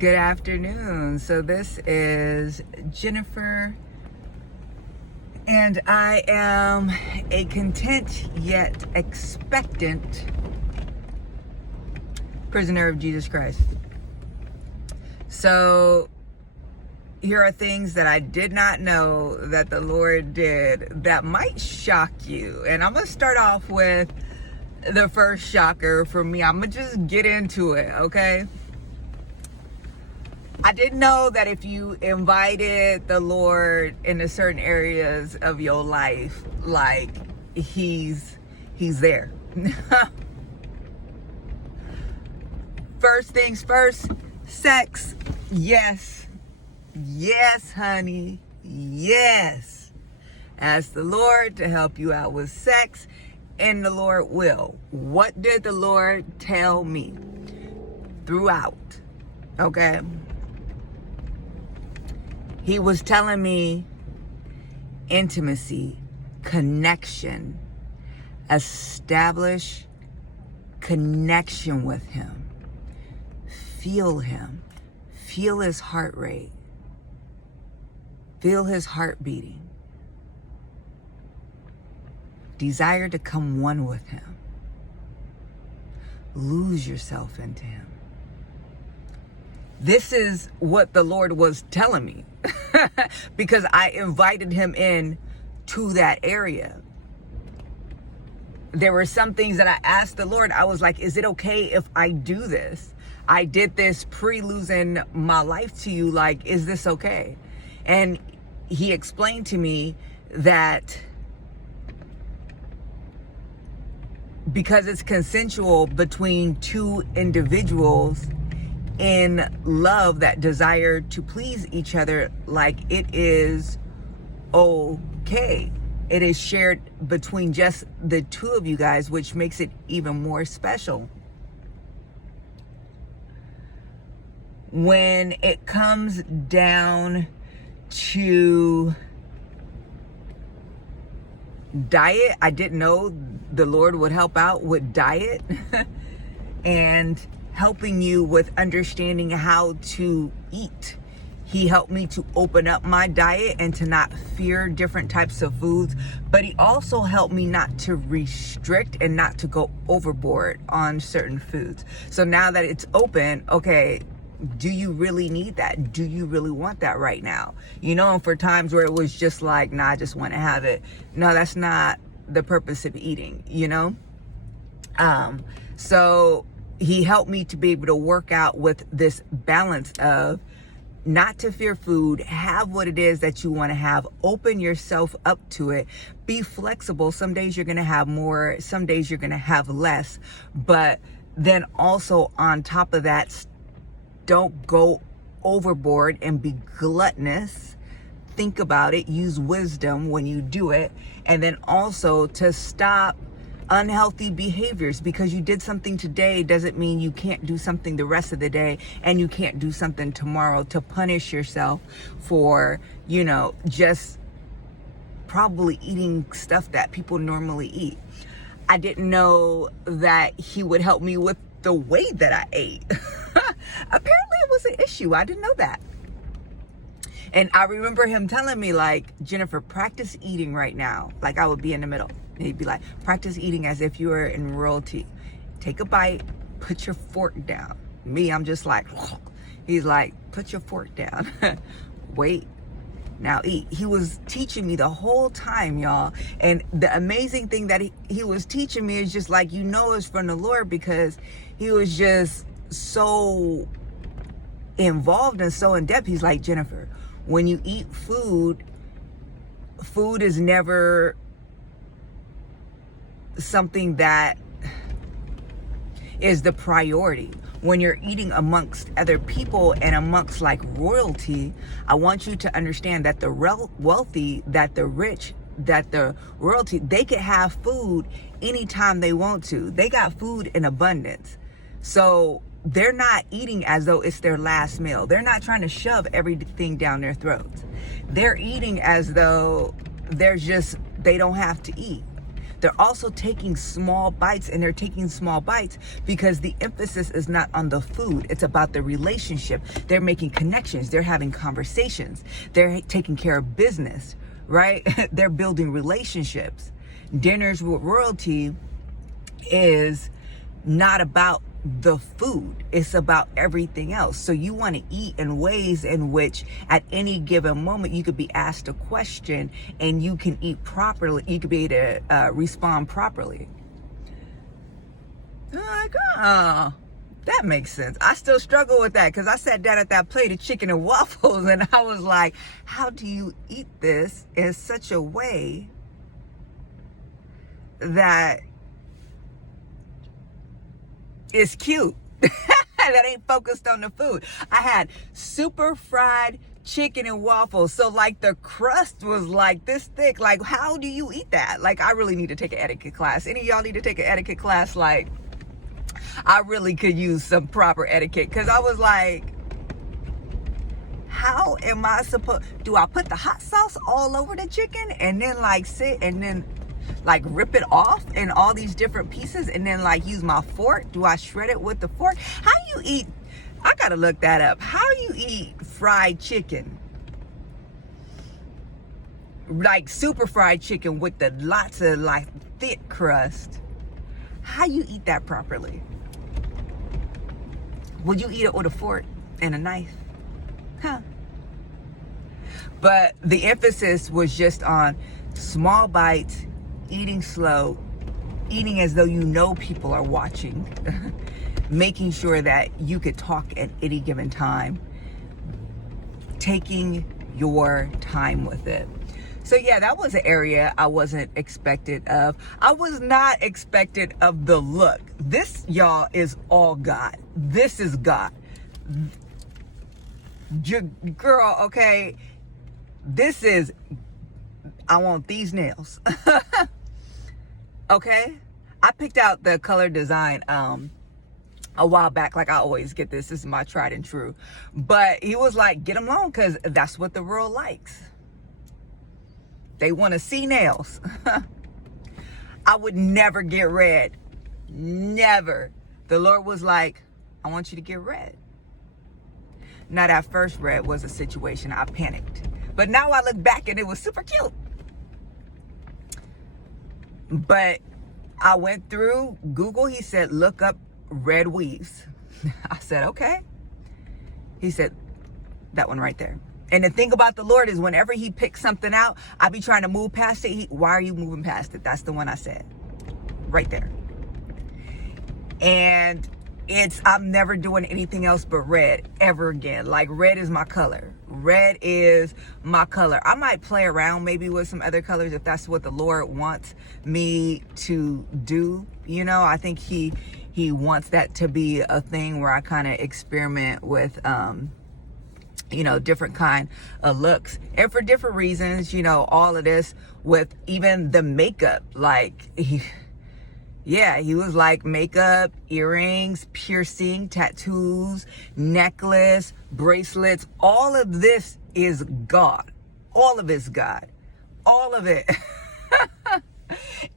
Good afternoon. So this is Jennifer, and I am a content yet expectant prisoner of Jesus Christ. So here are things that I did not know that the Lord did that might shock you. And I'm going to start off with the first shocker for me. I'm going to just get into it, okay? I didn't know that if you invited the Lord into certain areas of your life, like he's there. First things first, sex. Yes. Yes, honey. Yes. Ask the Lord to help you out with sex, and the Lord will. What did the Lord tell me throughout? Okay. He was telling me intimacy, connection, establish connection with him. Feel him. Feel his heart rate. Feel his heart beating. Desire to come one with him. Lose yourself into him. This is what the Lord was telling me because I invited him in to that area. There were some things that I asked the Lord. I was like, is it okay if I do this? I did this pre-losing my life to you. Like, is this okay? And he explained to me that because it's consensual between two individuals in love that desire to please each other, like it is okay. It is shared between just the two of you guys, which makes it even more special. When it comes down to diet, I didn't know the Lord would help out with diet and helping you with understanding how to eat. He helped me to open up my diet and to not fear different types of foods, but he also helped me not to restrict and not to go overboard on certain foods. So now that it's open, okay, do you really need that? Do you really want that right now? You know, and for times where it was just like, nah, I just want to have it. No, that's not the purpose of eating, you know? So he helped me to be able to work out with this balance of not to fear food, have what it is that you want to have, open yourself up to it, be flexible. Some days you're going to have more, some days you're going to have less, but then also on top of that, don't go overboard and be gluttonous. Think about it, use wisdom when you do it, and then also to stop unhealthy behaviors. Because you did something today doesn't mean you can't do something the rest of the day, and you can't do something tomorrow to punish yourself for, you know, just probably eating stuff that people normally eat. I didn't know that he would help me with the way that I ate. Apparently it was an issue. I didn't know that. And I remember him telling me, like, Jennifer, practice eating right now. Like, I would be in the middle. And he'd be like, practice eating as if you were in royalty. Take a bite, put your fork down. Me, I'm just like, he's like, put your fork down. Wait, now eat. He was teaching me the whole time, y'all. And the amazing thing that he was teaching me is just like, you know, it's from the Lord, because he was just so involved and so in depth. He's like, Jennifer, when you eat food is never something that is the priority. When you're eating amongst other people and amongst like royalty, I want you to understand that the wealthy, that the rich, that the royalty, they could have food anytime they want to. They got food in abundance. So they're not eating as though it's their last meal. They're not trying to shove everything down their throats. They're eating as though they don't have to eat. they're also taking small bites, and they're taking small bites because the emphasis is not on the food. It's about the relationship. They're making connections. They're having conversations. They're taking care of business, right? They're building relationships. Dinners with Royalty is not about the food, it's about everything else. So you want to eat in ways in which at any given moment you could be asked a question and you can eat properly, you could be able to respond properly. Like, oh, that makes sense. I still struggle with that because I sat down at that plate of chicken and waffles and I was like, how do you eat this in such a way that is cute, that ain't focused on the food? I had super fried chicken and waffles, so like the crust was like this thick. Like, how do you eat that? Like, I really need to take an etiquette class. Any of y'all need to take an etiquette class? Like, I really could use some proper etiquette, because I was like, how am I supposed, do I put the hot sauce all over the chicken and then like sit and then like rip it off in all these different pieces and then like use my fork? Do I shred it with the fork? How you eat, I gotta look that up. How you eat fried chicken? Like super fried chicken with the lots of like thick crust. How you eat that properly? Would you eat it with a fork and a knife? Huh? But the emphasis was just on small bites, eating slow, eating as though you know people are watching, making sure that you could talk at any given time, taking your time with it. So yeah, that was an area I wasn't expected of. I was not expected of the look. This, y'all, is all God. This is God. Girl, okay, this is, I want these nails. Okay, I picked out the color design a while back. Like, I always get this is my tried and true, but he was like, get them long because that's what the world likes. They want to see nails. I would never get red, never. The Lord was like, I want you to get red. Now, that first red was a situation I panicked, but now I look back and it was super cute. But I went through Google. He said, look up red weaves. I said, okay. He said, that one right there. And the thing about the Lord is whenever he picks something out, I be trying to move past it. Why are you moving past it? That's the one I said. Right there. And I'm never doing anything else but red ever again. Like, red is my color. Red is my color. I might play around maybe with some other colors if that's what the Lord wants me to do. You know, I think he wants that to be a thing where I kind of experiment with, you know, different kind of looks, and for different reasons. You know, all of this with even the makeup, like yeah, he was like makeup, earrings, piercing, tattoos, necklace, bracelets. All of this is God. All of it's God. All of it.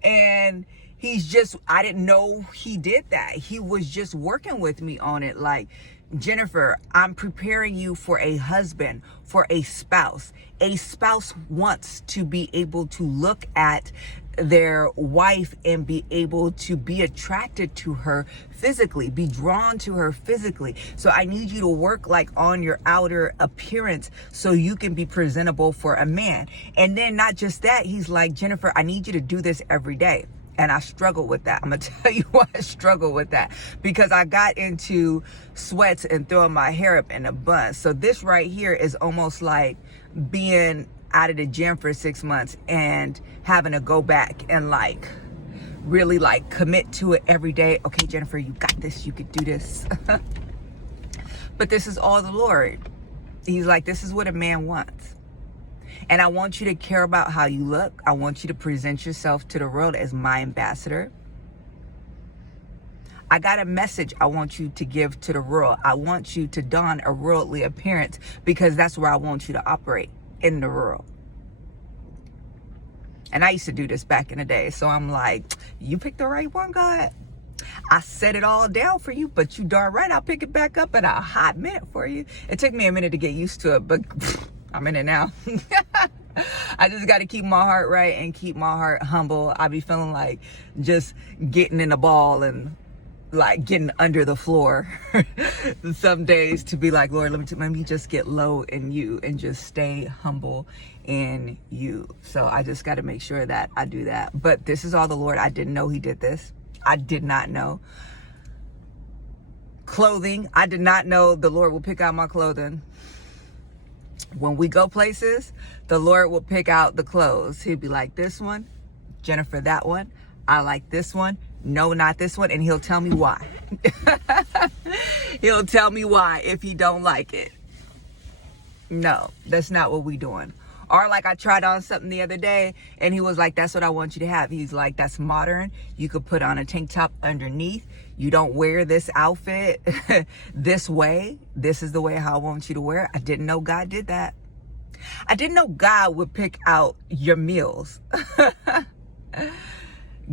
And he's just, I didn't know he did that. He was just working with me on it. Like, Jennifer, I'm preparing you for a husband, for a spouse. A spouse wants to be able to look at their wife and be able to be attracted to her physically, be drawn to her physically. So I need you to work like on your outer appearance so you can be presentable for a man. And then not just that, he's like, Jennifer, I need you to do this every day. And I struggle with that. I'm going to tell you why I struggle with that. Because I got into sweats and throwing my hair up in a bun. So this right here is almost like being out of the gym for 6 months and having to go back and like really like commit to it every day. Okay, Jennifer, you got this. You could do this. But this is all the Lord. He's like, this is what a man wants. And I want you to care about how you look. I want you to present yourself to the world as my ambassador. I got a message I want you to give to the world. I want you to don a worldly appearance because that's where I want you to operate, in the world. And I used to do this back in the day. So I'm like, you picked the right one, God. I set it all down for you, but you darn right I'll pick it back up in a hot minute for you. It took me a minute to get used to it, but I'm in it now. I just got to keep my heart right and keep my heart humble. I be feeling like just getting in the ball and like getting under the floor some days, to be like, Lord, let me just get low in you and just stay humble in you. So I just got to make sure that I do that. But this is all the Lord. I didn't know he did this. I did not know. Clothing, I did not know the Lord will pick out my clothing. When we go places, the Lord will pick out the clothes. He'd be like, this one, Jennifer, that one. I like this one. No, not this one. And he'll tell me why. He'll tell me why if he don't like it. No, that's not what we doing. Or like I tried on something the other day and he was like, that's what I want you to have. He's like, that's modern. You could put on a tank top underneath. You don't wear this outfit this way. This is the way how I want you to wear it. I didn't know God did that. I didn't know God would pick out your meals.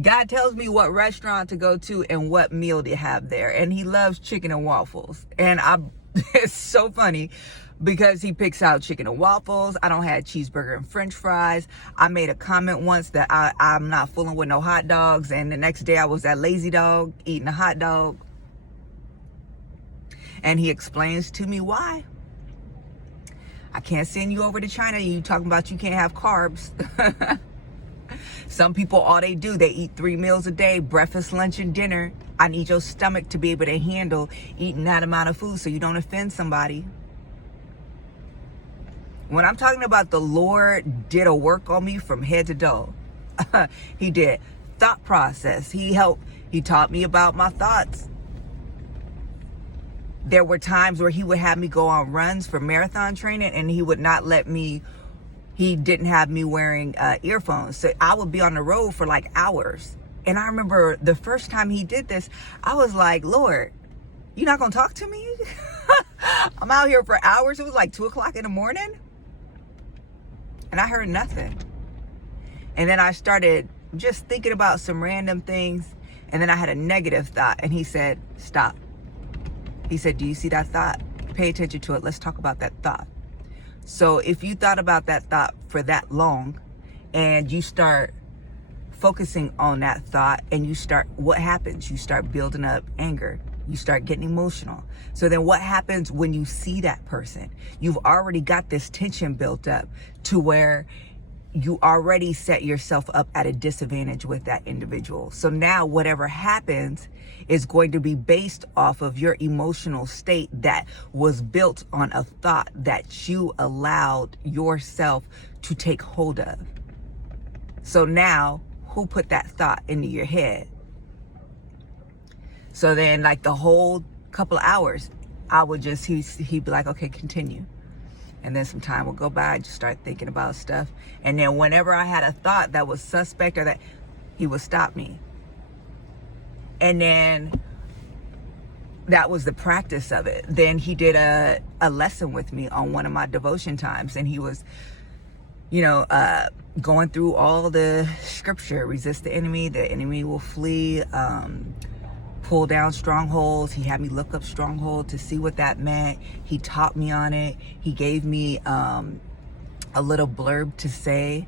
God tells me what restaurant to go to and what meal to have there. And he loves chicken and waffles. And it's so funny because he picks out chicken and waffles. I don't have cheeseburger and french fries. I made a comment once that I'm not fooling with no hot dogs. And the next day I was at Lazy Dog eating a hot dog. And he explains to me why. I can't send you over to China and you talking about you can't have carbs. Some people, all they do, they eat 3 meals a day, breakfast, lunch, and dinner. I need your stomach to be able to handle eating that amount of food so you don't offend somebody. When I'm talking about the Lord did a work on me from head to toe. He did. Thought process. He taught me about my thoughts. There were times where he would have me go on runs for marathon training and he would not let me. He didn't have me wearing earphones. So I would be on the road for like hours. And I remember the first time he did this, I was like, Lord, you not going to talk to me? I'm out here for hours. It was like 2:00 in the morning. And I heard nothing. And then I started just thinking about some random things. And then I had a negative thought. And he said, stop. He said, do you see that thought? Pay attention to it. Let's talk about that thought. So if you thought about that thought for that long and you start focusing on that thought and what happens? You start building up anger. You start getting emotional. So then what happens when you see that person? You've already got this tension built up to where you already set yourself up at a disadvantage with that individual. So now whatever happens is going to be based off of your emotional state that was built on a thought that you allowed yourself to take hold of. So now, who put that thought into your head? So then like the whole couple of hours, he'd be like, okay, continue. And then some time would go by, I just start thinking about stuff. And then whenever I had a thought that was suspect or that, he would stop me. And then that was the practice of it. Then he did a lesson with me on one of my devotion times. And he was, going through all the scripture. Resist the enemy will flee. Pull down strongholds. He had me look up stronghold to see what that meant. He taught me on it. He gave me a little blurb to say,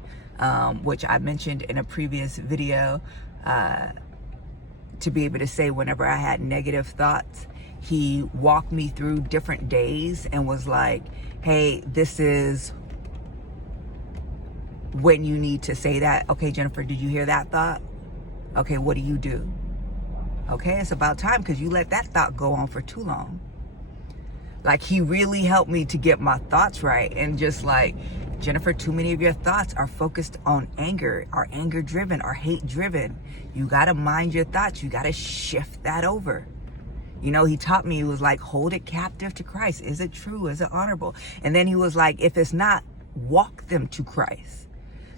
which I mentioned in a previous video, to be able to say whenever I had negative thoughts. He walked me through different days and was like, hey, this is when you need to say that. Okay, Jennifer, did you hear that thought? Okay, what do you do? Okay, it's about time because you let that thought go on for too long. Like, he really helped me to get my thoughts right. And just like, Jennifer, too many of your thoughts are focused on anger, are anger driven, are hate driven. You got to mind your thoughts. You got to shift that over. He taught me, he was like, hold it captive to Christ. Is it true? Is it honorable? And then he was like, if it's not, walk them to Christ.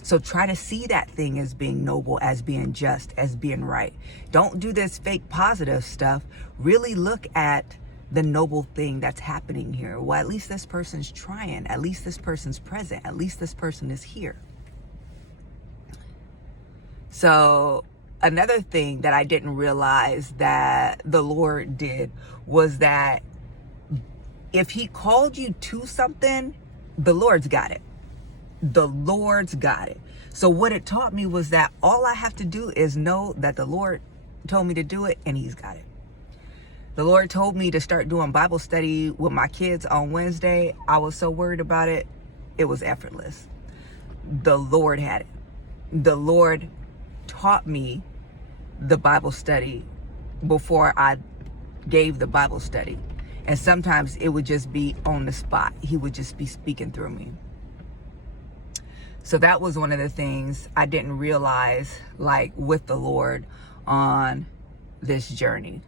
So try to see that thing as being noble, as being just, as being right. Don't do this fake positive stuff. Really look at the noble thing that's happening here. Well, at least this person's trying. At least this person's present. At least this person is here. So another thing that I didn't realize that the Lord did was that if he called you to something, the Lord's got it. The Lord's got it. So what it taught me was that all I have to do is know that the Lord told me to do it, and he's got it. The Lord told me to start doing Bible study with my kids on Wednesday. I was so worried about it. It was effortless. The Lord had it. The Lord taught me the Bible study before I gave the Bible study. And sometimes it would just be on the spot. He would just be speaking through me. So that was one of the things I didn't realize, like, with the Lord on this journey.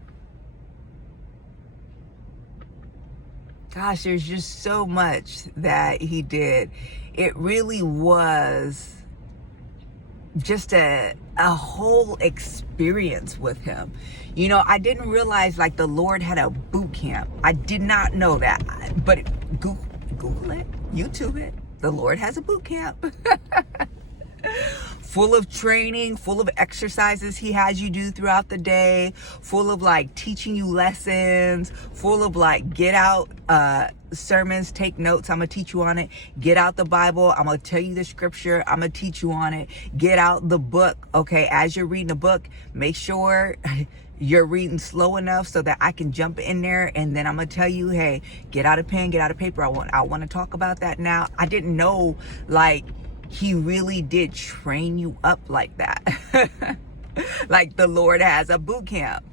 Gosh, there's just so much that he did. It really was just a whole experience with him. You know, I didn't realize, like, the Lord had a boot camp. I did not know that. But Google it, YouTube it. The Lord has a boot camp. Full of training, full of exercises he has you do throughout the day, full of like teaching you lessons, full of like get out sermons, take notes, I'm gonna teach you on it. Get out the Bible, I'm gonna tell you the scripture, I'm gonna teach you on it. Get out the book, okay? As you're reading the book, make sure you're reading slow enough so that I can jump in there, and then I'm gonna tell you, hey, get out a pen, get out a paper. I want to talk about that now. I didn't know, like, he really did train you up like that. Like the Lord has a boot camp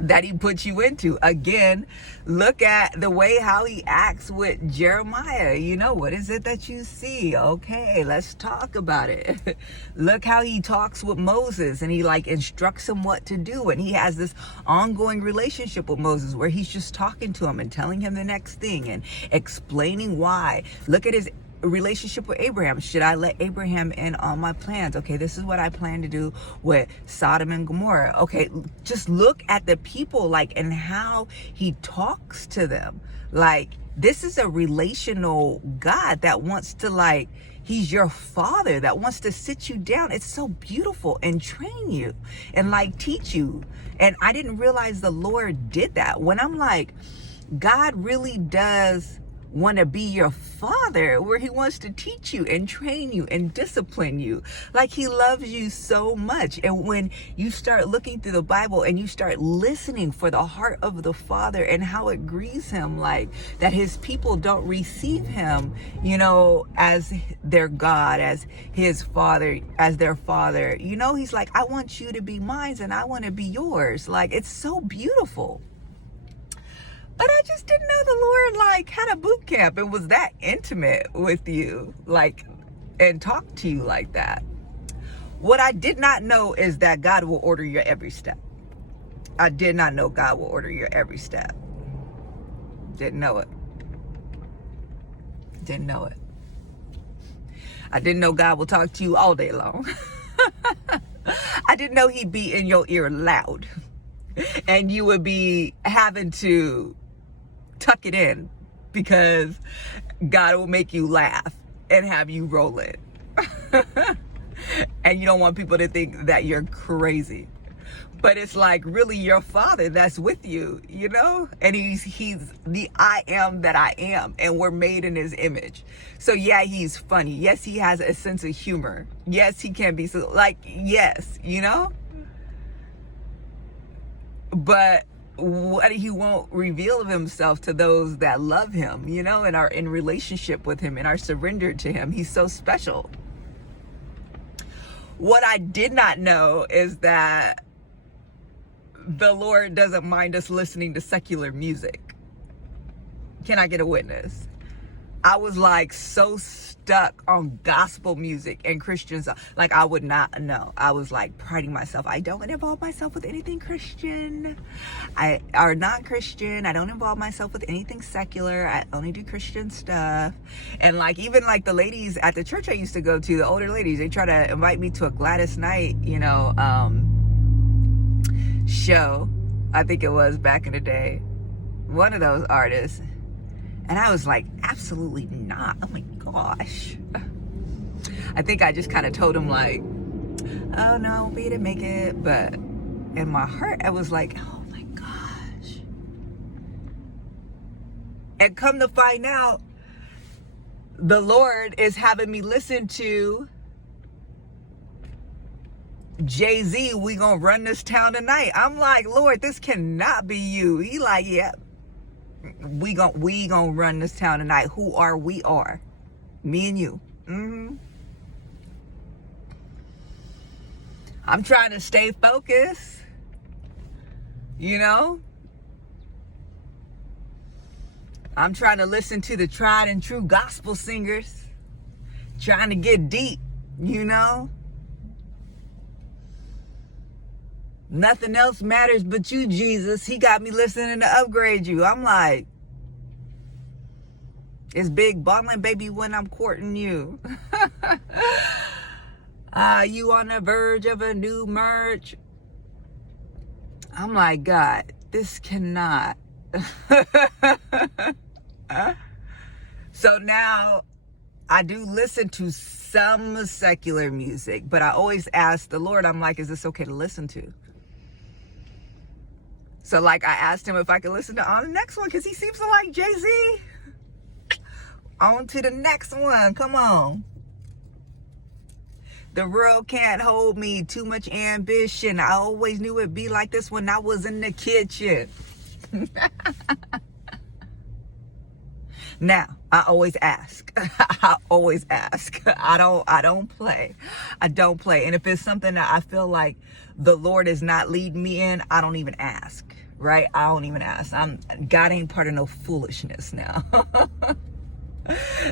that he puts you into. Again, look at the way how he acts with Jeremiah. You know, what is it that you see? Okay, let's talk about it. Look how he talks with Moses, and he like instructs him what to do. And he has this ongoing relationship with Moses where he's just talking to him and telling him the next thing and explaining why. Look at his relationship with Abraham. Should I let Abraham in on my plans? Okay, this is what I plan to do with Sodom and Gomorrah. Okay, just look at the people, like, and how he talks to them. Like, this is a relational God that wants to, like, he's your father that wants to sit you down. It's so beautiful, and train you and like teach you. And I didn't realize the Lord did that. When I'm like, God really does want to be your father, where he wants to teach you and train you and discipline you. Like, he loves you so much. And when you start looking through the Bible and you start listening for the heart of the Father and how it grieves him, like that his people don't receive him, you know, as their God, as his father, as their father, you know, he's like, I want you to be mine and I want to be yours. Like, it's so beautiful. But I just didn't know the Lord like had a boot camp and was that intimate with you, like, and talk to you like that. What I did not know is that God will order your every step. I did not know God will order your every step. Didn't know it. Didn't know it. I didn't know God will talk to you all day long. I didn't know he'd be in your ear loud and you would be having to tuck it in because God will make you laugh and have you roll it. And you don't want people to think that you're crazy. But it's like really your father that's with you, you know? And he's the I am that I am, and we're made in his image. So yeah, he's funny. Yes, he has a sense of humor. Yes, he can be so, like, yes, you know? But what he won't reveal of himself to those that love him, you know, and are in relationship with him and are surrendered to him. He's so special. What I did not know is that the Lord doesn't mind us listening to secular music. Can I get a witness? I was like so stuck on gospel music and Christian songs. Like, I would not know. I was like priding myself. I don't involve myself with anything Christian. Or non-Christian. I don't involve myself with anything secular. I only do Christian stuff. And like, even like the ladies at the church I used to go to, the older ladies, they try to invite me to a Gladys Knight, you know, show. I think it was back in the day. One of those artists. And I was like, absolutely not. Oh my gosh. I think I just kind of told him like, Oh no, I won't be able to make it. But in my heart, I was like, oh my gosh. And come to find out, the Lord is having me listen to Jay-Z, We Gonna Run This Town Tonight. I'm like, Lord, this cannot be you. He like, yeah, we gonna run this town tonight. Who are we are? Me and you. I'm trying to stay focused. You know? I'm trying to listen to the tried and true gospel singers. Trying to get deep, you know? Nothing else matters but you, Jesus. He got me listening to Upgrade You. I'm like, it's big ballin', baby, when I'm courting you. You on the verge of a new merge. I'm like, God, this cannot. So now I do listen to some secular music, but I always ask the Lord, I'm like, is this okay to listen to? So like I asked him if I could listen to on the next one because he seems to like Jay-Z. On to the next one. Come on. The world can't hold me. Too much ambition. I always knew it'd be like this when I was in the kitchen. Now, I always ask. I always ask. I don't play. I don't play. And if it's something that I feel like the Lord is not leading me in, I don't even ask. Right? I don't even ask. God ain't part of no foolishness now.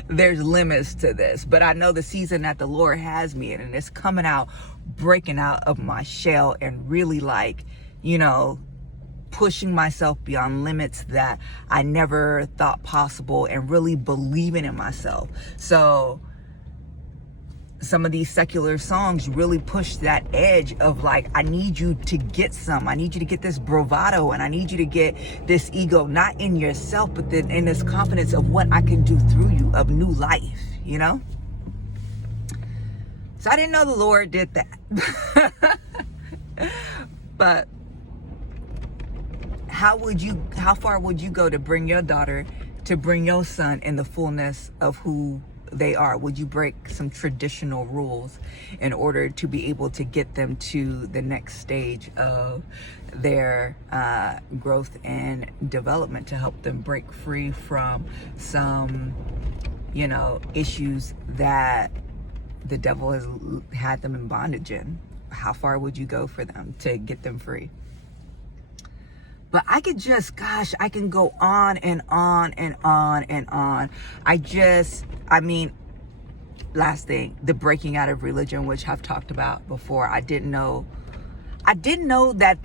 There's limits to this, but I know the season that the Lord has me in, and it's coming out, breaking out of my shell and really like, you know, pushing myself beyond limits that I never thought possible and really believing in myself. So some of these secular songs really push that edge of like, I need you to get some. I need you to get this bravado, and I need you to get this ego, not in yourself, but then in this confidence of what I can do through you, of new life, you know? So I didn't know the Lord did that. But how far would you go to bring your daughter, to bring your son in the fullness of who they are? Would you break some traditional rules in order to be able to get them to the next stage of their growth and development, to help them break free from some, you know, issues that the devil has had them in bondage in? How far would you go for them to get them free? But I could just, gosh, I can go on and on and on and on. I mean, last thing, the breaking out of religion, which I've talked about before. I didn't know that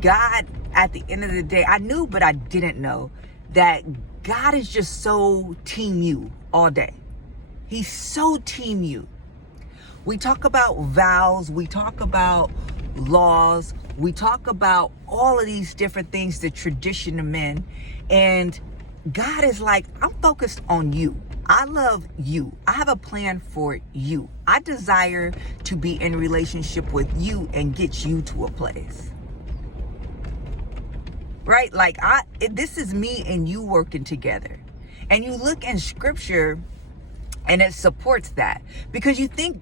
God, at the end of the day, I knew, but I didn't know that God is just so team you all day. He's so team you. We talk about vows, we talk about laws, we talk about all of these different things, the tradition of men, and God is like, I'm focused on you. I love you. I have a plan for you. I desire to be in relationship with you and get you to a place. Right? Like this is me and you working together. And you look in scripture and it supports that, because you think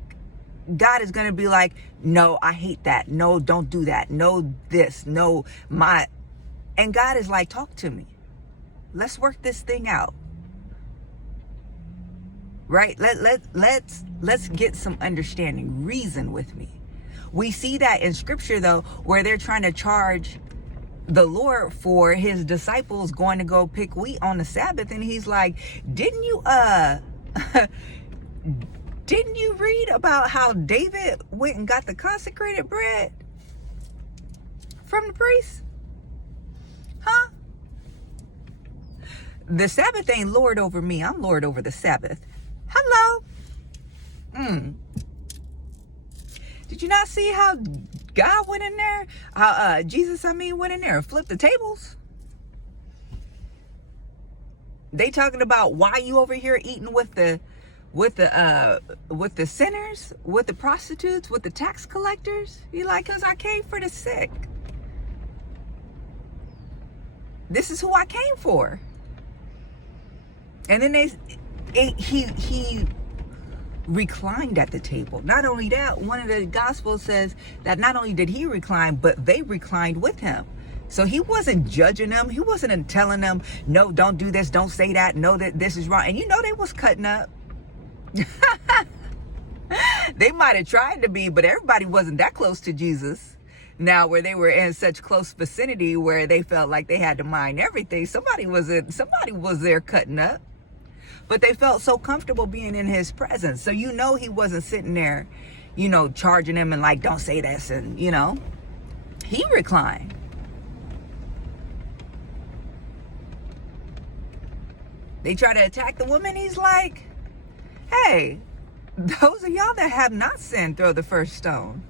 God is going to be like, no, I hate that. No, don't do that. No, this, no, and God is like, talk to me. Let's work this thing out. Right? Let's get some understanding. Reason with me. We see that in scripture though, where they're trying to charge the Lord for his disciples going to go pick wheat on the Sabbath. And he's like, didn't you read about how David went and got the consecrated bread from the priest? Huh? The Sabbath ain't Lord over me. I'm Lord over the Sabbath. Hello. Did you not see how God went in there? How Jesus, went in there and flipped the tables? They talking about why you over here eating with the with the sinners, with the prostitutes, with the tax collectors. He like, cause I came for the sick. This is who I came for. And then he reclined at the table. Not only that, one of the gospels says that not only did he recline, but they reclined with him. So he wasn't judging them. He wasn't telling them, no, don't do this, don't say that, no, that this is wrong. And you know they was cutting up. They might have tried to be, but everybody wasn't that close to Jesus. Now, where they were in such close vicinity where they felt like they had to mind everything, somebody was there cutting up. But they felt so comfortable being in his presence. So you know he wasn't sitting there, you know, charging him and like, don't say this, and you know. He reclined. They try to attack the woman. He's like, hey, those of y'all that have not sinned, throw the first stone.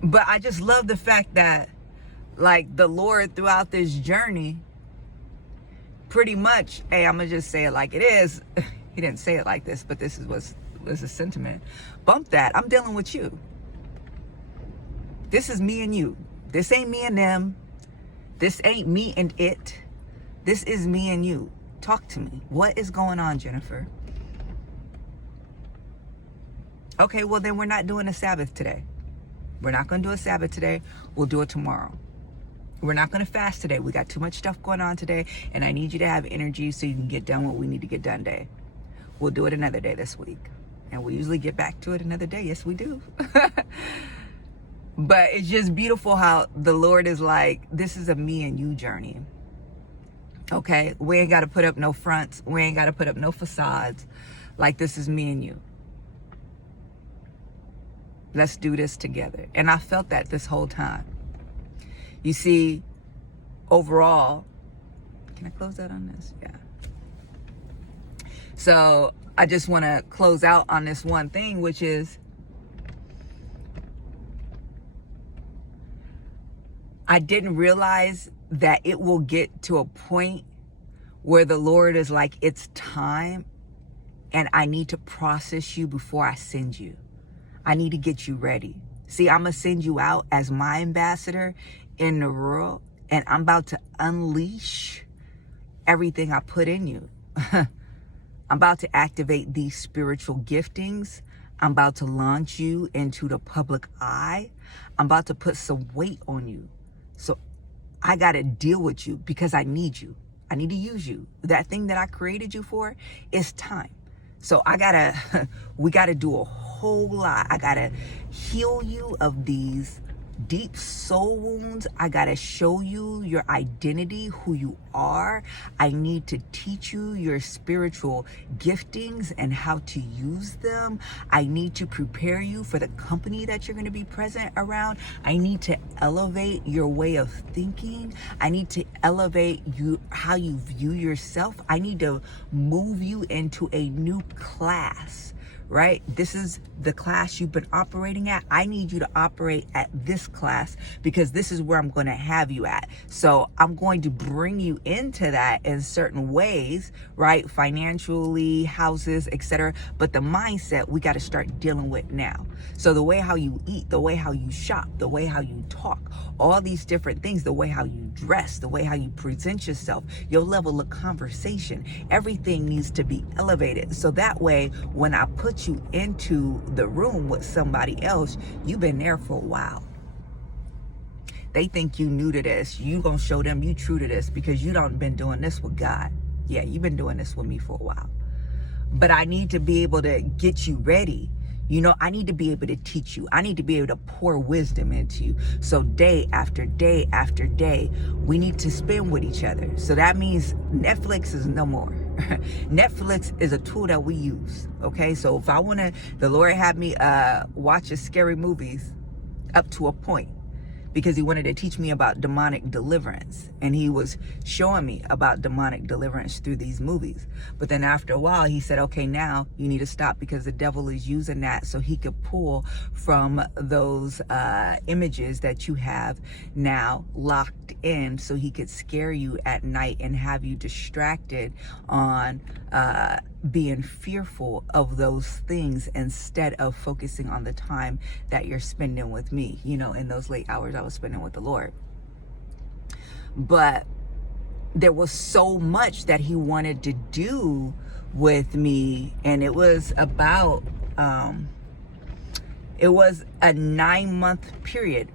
But I just love the fact that, like, the Lord throughout this journey, pretty much, hey, I'm gonna just say it like it is. He didn't say it like this, but this was a sentiment. Bump that. I'm dealing with you. This is me and you. This ain't me and them. This ain't me and it. This is me and you. Talk to me. What is going on, Jennifer? Okay, well then we're not doing a Sabbath today. We're not going to do a Sabbath today. We'll do it tomorrow. We're not going to fast today. We got too much stuff going on today, and I need you to have energy so you can get done what we need to get done today. We'll do it another day this week. And we usually get back to it another day. Yes, we do. But it's just beautiful how the Lord is like, this is a me and you journey. Okay? We ain't got to put up no fronts. We ain't got to put up no facades. Like, this is me and you. Let's do this together. And I felt that this whole time. You see, overall, can I close out on this? Yeah. So I just want to close out on this one thing, which is, I didn't realize that it will get to a point where the Lord is like, it's time, and I need to process you before I send you. I need to get you ready. See, I'm going to send you out as my ambassador in the world, and I'm about to unleash everything I put in you. I'm about to activate these spiritual giftings. I'm about to launch you into the public eye. I'm about to put some weight on you. So I got to deal with you because I need you. I need to use you. That thing that I created you for is time. So we got to do a whole lot. I got to heal you of these deep soul wounds. I got to show you your identity, who you are. I need to teach you your spiritual giftings and how to use them. I need to prepare you for the company that you're going to be present around. I need to elevate your way of thinking. I need to elevate you, how you view yourself. I need to move you into a new class. Right? This is the class you've been operating at. I need you to operate at this class because this is where I'm going to have you at. So I'm going to bring you into that in certain ways, right? Financially, houses, etc. But the mindset we got to start dealing with now. So the way how you eat, the way how you shop, the way how you talk, all these different things, the way how you dress, the way how you present yourself, your level of conversation, everything needs to be elevated. So that way, when I put you into the room with somebody else, you've been there for a while. They think you new to this. You gonna show them you true to this because you don't been doing this with God. Yeah, you've been doing this with me for a while. But I need to be able to get you ready. You know, I need to be able to teach you. I need to be able to pour wisdom into you. So day after day after day, we need to spend with each other. So that means Netflix is no more. Netflix is a tool that we use. Okay, so if I want to, the Lord had me watch scary movies up to a point because he wanted to teach me about demonic deliverance, and he was showing me about demonic deliverance through these movies. But then after a while he said, okay, now you need to stop because the devil is using that so he could pull from those images that you have now locked in so he could scare you at night and have you distracted on being fearful of those things instead of focusing on the time that you're spending with me, in those late hours I was spending with the Lord. But there was so much that he wanted to do with me, and it was about it was a 9-month period.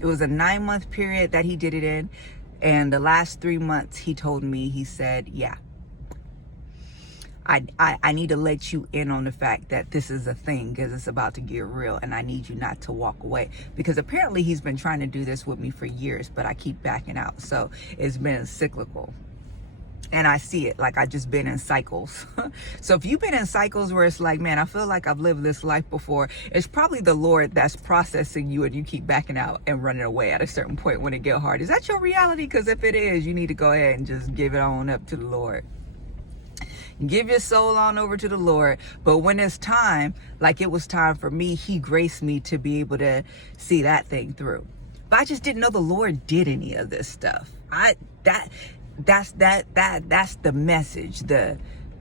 It was a 9-month period that he did it in, and the last 3 months he told me, he said, yeah, I need to let you in on the fact that this is a thing, because it's about to get real, and I need you not to walk away, because apparently he's been trying to do this with me for years, but I keep backing out. So it's been cyclical, and I see it, like I just been in cycles. So if you've been in cycles where it's like, man, I feel like I've lived this life before, it's probably the Lord that's processing you, and you keep backing out and running away at a certain point when it get hard. Is that your reality? Because if it is, you need to go ahead and just give it on up to the Lord. Give your soul on over to the Lord. But when it's time, like it was time for me, he graced me to be able to see that thing through. But I just didn't know the Lord did any of this stuff. That's the message. The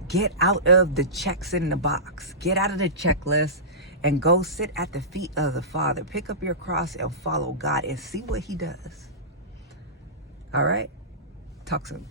get out of the checks in the box. Get out of the checklist and go sit at the feet of the Father. Pick up your cross and follow God and see what he does. All right? Talk soon.